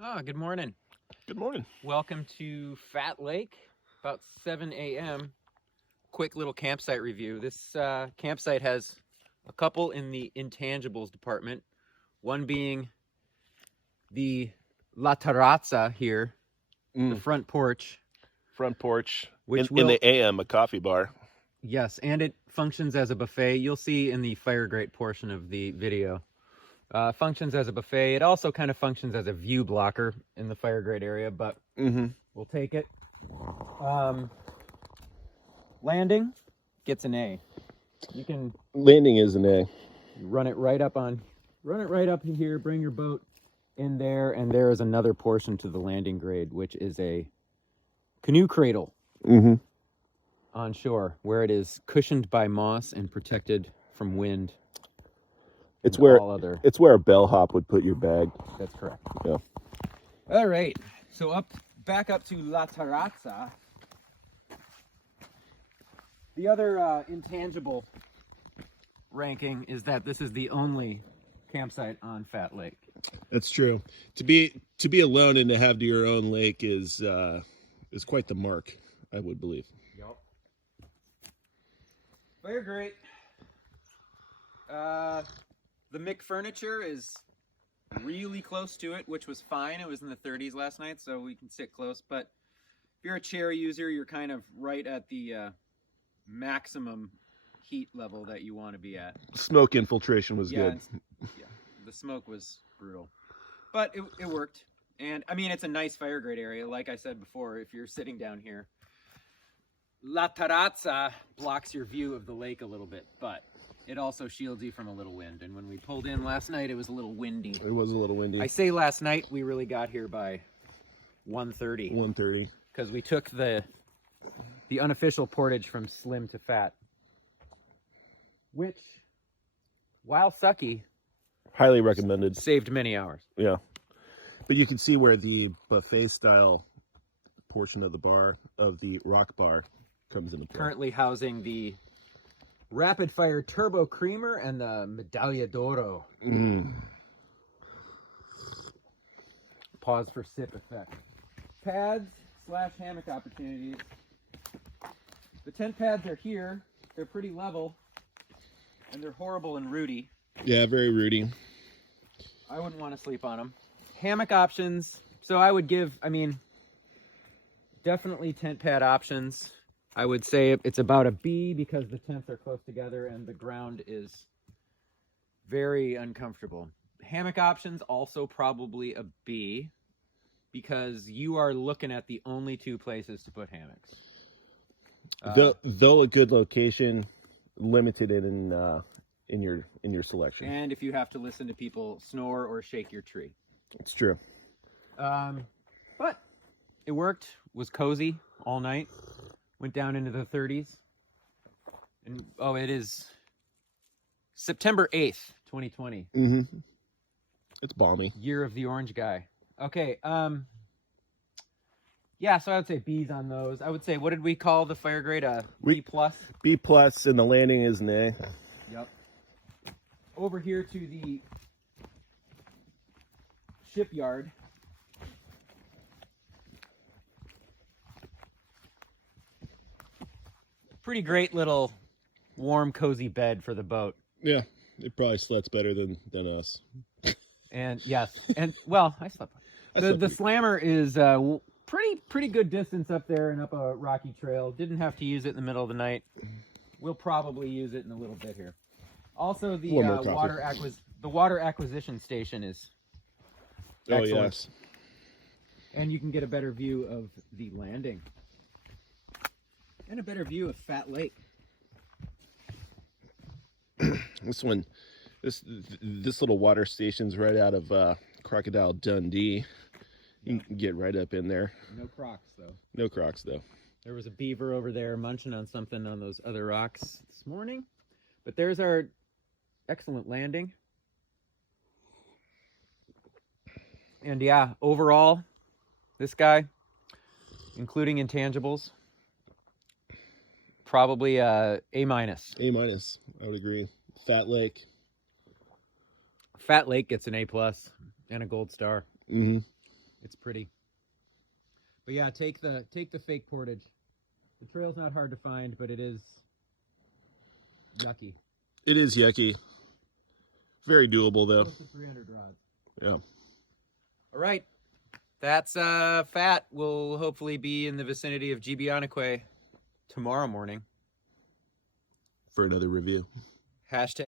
Oh, good morning. Good morning. Welcome to Fat Lake, about 7 a.m. Quick little campsite review. This campsite has a couple in the intangibles department, one being the La Terrazza here, the front porch. Front porch, Which in the AM, a coffee bar. Yes, and it functions as a buffet. You'll see in the fire grate portion of the video. Functions as a buffet. It also kind of functions as a view blocker in the fire grate area, but we'll take it. Landing gets an A. You can Landing is an A. run it right up here, bring your boat in there, and there is another portion to the landing grade, which is a canoe cradle on shore, where it is cushioned by moss and protected from wind. It's where a bellhop would put your bag. That's correct. Yeah. All right. So back up to La Terrazza. The other intangible ranking is that this is the only campsite on Fat Lake. That's true. To be alone and to have your own lake is quite the mark, I would believe. Yep. Fire great. The Mick furniture is really close to it, which was fine. It was in the 30s last night, so we can sit close. But if you're a chair user, you're kind of right at the maximum heat level that you want to be at. Smoke infiltration was good. Yeah, the smoke was brutal. But it worked. And, I mean, it's a nice fire grate area. Like I said before, if you're sitting down here, La Terrazza blocks your view of the lake a little bit, but it also shields you from a little wind. And when we pulled in last night, it was a little windy. It was a little windy. I say last night, we really got here by 1:30. 1:30. Because we took the unofficial portage from slim to fat, which, while sucky, highly recommended. Saved many hours. Yeah. But you can see where the buffet style portion of the bar, of the rock bar, comes into play. Currently housing the Rapid Fire Turbo Creamer and the Medaglia d'Oro. Pause for sip effect. Pads / hammock opportunities. The tent pads are here. They're pretty level. And they're horrible and rooty. Yeah, very rooty. I wouldn't want to sleep on them. Hammock options. So I would give, definitely tent pad options. I would say it's about a B because the tents are close together and the ground is very uncomfortable. Hammock options, also probably a B because you are looking at the only two places to put hammocks. Though a good location, limited in your selection. And if you have to listen to people snore or shake your tree. It's true. But it worked. Was cozy all night. Went down into the 30s. And it is September 8th, 2020. It's balmy. Year of the Orange Guy. Okay, yeah, so I would say B's on those. I would say, what did we call the fire grade? B+? B+, and the landing is an A. Yep. Over here to the shipyard. Pretty great little warm, cozy bed for the boat. Yeah, it probably slept better than us. And yes, and well, I slept. The slammer is pretty good distance up there and up a rocky trail. Didn't have to use it in the middle of the night. We'll probably use it in a little bit here. Also, the water acquisition station is excellent. Oh, yes. And you can get a better view of the landing. And a better view of Fat Lake. This little water station's right out of Crocodile Dundee. You can get right up in there. No crocs, though. No crocs, though. There was a beaver over there munching on something on those other rocks this morning. But there's our excellent landing. And yeah, overall, this guy, including intangibles, probably A-. A-, I would agree. Fat Lake. Fat Lake gets an A+ and a gold star. It's pretty. But yeah, take the fake portage. The trail's not hard to find, but it is yucky. It is yucky. Very doable though. Close to 300 rods. Yeah. All right. That's fat. Will hopefully be in the vicinity of GB tomorrow morning. For another review. Hashtag